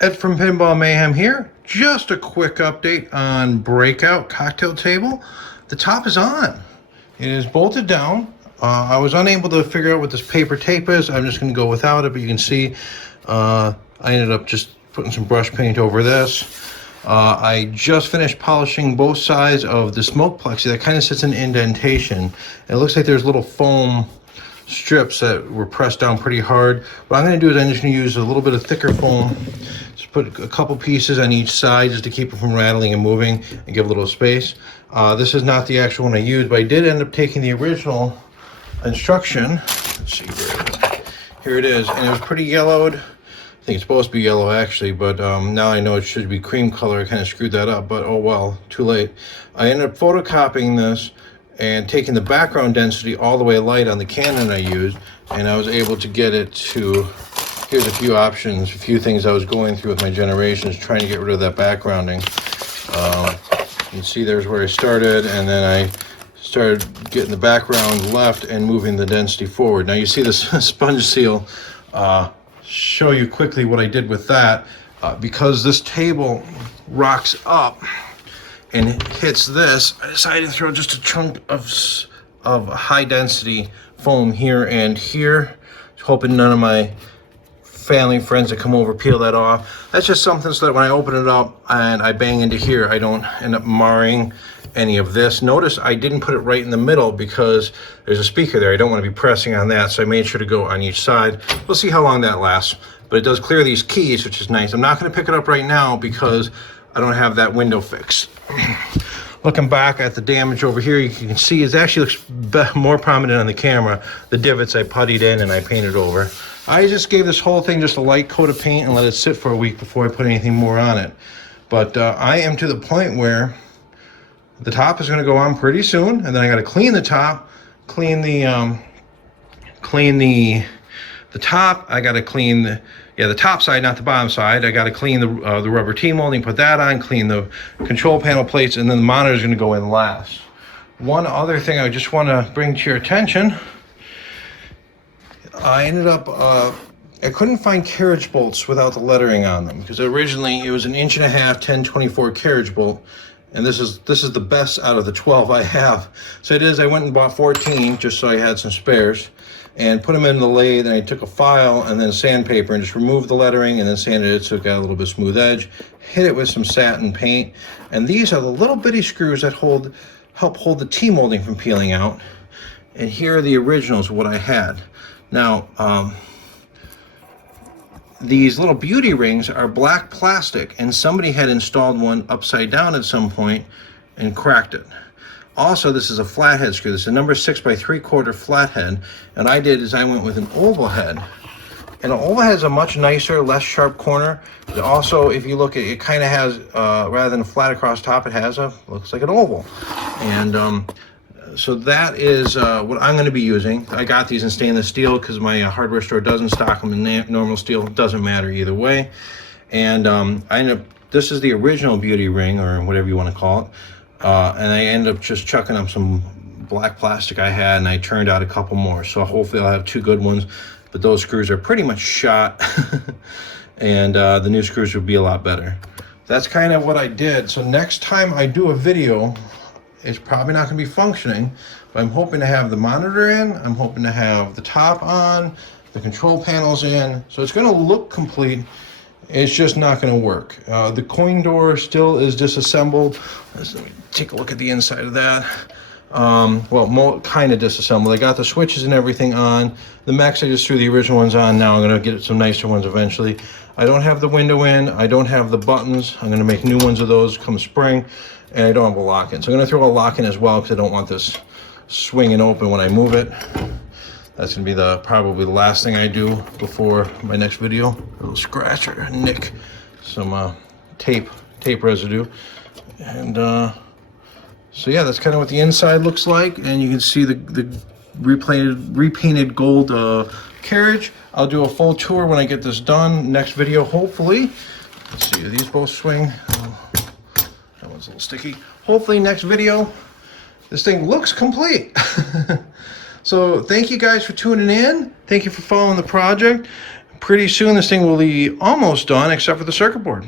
Ed from Pinball Mayhem here. Just a quick update on Breakout cocktail table. The top is on. It is bolted down. I was unable to figure out what this paper tape is. I'm just going to go without it, but you can see I ended up just putting some brush paint over this. I just finished polishing both sides of the smoke plexi that kind of sits in indentation. And it looks like there's little foam strips that were pressed down pretty hard. What I'm going to do is I'm just going to use a little bit of thicker foam. Just put a couple pieces on each side just to keep it from rattling and moving and give a little space. This is not the actual one I used, but I did end up taking the original instruction. Let's see, here it is, and it was pretty yellowed. I think it's supposed to be yellow actually, but now I know it should be cream color. I kind of screwed that up, but oh well, too late. I ended up photocopying this and taking the background density all the way light on the Canon I used, and I was able to get it to, here's a few options, a few things I was going through with my generations, trying to get rid of that backgrounding. You can see there's where I started, and then I started getting the background left and moving the density forward. Now you see this sponge seal. Show you quickly what I did with that. Because this table rocks up and hits this, I decided to throw just a chunk of high density foam here and here, hoping none of my family friends that come over peel that off. That's just something so that when I open it up and I bang into here, I don't end up marring any of this. Notice I didn't put it right in the middle because there's a speaker there. I don't want to be pressing on that, so I made sure to go on each side. We'll see how long that lasts, but it does clear these keys, which is nice. I'm not going to pick it up right now because I don't have that window fixed. Looking back at the damage over here, you can see it actually looks more prominent on the camera. The divots I puttied in and I painted over. I just gave this whole thing just a light coat of paint and let it sit for a week before I put anything more on it. But I am to the point where the top is going to go on pretty soon, and then I got to clean the top, clean the top. I got to clean the top side, not the bottom side. I got to clean the rubber T-molding, put that on, clean the control panel plates, and then the monitor is going to go in last. One other thing I just want to bring to your attention, I ended up, I couldn't find carriage bolts without the lettering on them, because originally it was an 1.5" 1024 carriage bolt, and this is the best out of the 12 I have. So I went and bought 14 just so I had some spares, and put them in the lathe, and I took a file and then sandpaper and just removed the lettering and then sanded it so it got a little bit smooth edge, hit it with some satin paint, and these are the little bitty screws that help hold the T-molding from peeling out. And here are the originals of what I had. Now, these little beauty rings are black plastic, and somebody had installed one upside down at some point and cracked it. Also, this is a flathead screw. This is a number 6 by 3/4 flathead, and I went with an oval head. And an oval head is a much nicer, less sharp corner. But also, if you look at it, kind of has, rather than a flat across top, it has looks like an oval. And so that is what I'm going to be using. I got these in stainless steel because my hardware store doesn't stock them in normal steel. It doesn't matter either way. And this is the original beauty ring, or whatever you want to call it. And I ended up just chucking up some black plastic I had, and I turned out a couple more. So hopefully I'll have 2 good ones. But those screws are pretty much shot, and the new screws will be a lot better. That's kind of what I did. So next time I do a video, it's probably not going to be functioning, but I'm hoping to have the monitor in, I'm hoping to have the top on, the control panels in, so it's going to look complete. It's just not going to work. The coin door still is disassembled. Let me take a look at the inside of that. Well, kind of disassembled. I got the switches and everything on. The mechs, I just threw the original ones on. Now I'm going to get some nicer ones eventually. I don't have the window in. I don't have the buttons. I'm going to make new ones of those come spring. And I don't have a lock-in. So I'm going to throw a lock-in as well, because I don't want this swinging open when I move it. That's going to be probably the last thing I do before my next video. A little scratch or nick some tape residue. And so yeah, that's kind of what the inside looks like. And you can see the repainted gold carriage. I'll do a full tour when I get this done. Next video, hopefully. Let's see, do these both swing? That one's a little sticky. Hopefully next video, this thing looks complete. So thank you guys for tuning in. Thank you for following the project. pretty soon this thing will be almost done except for the circuit board.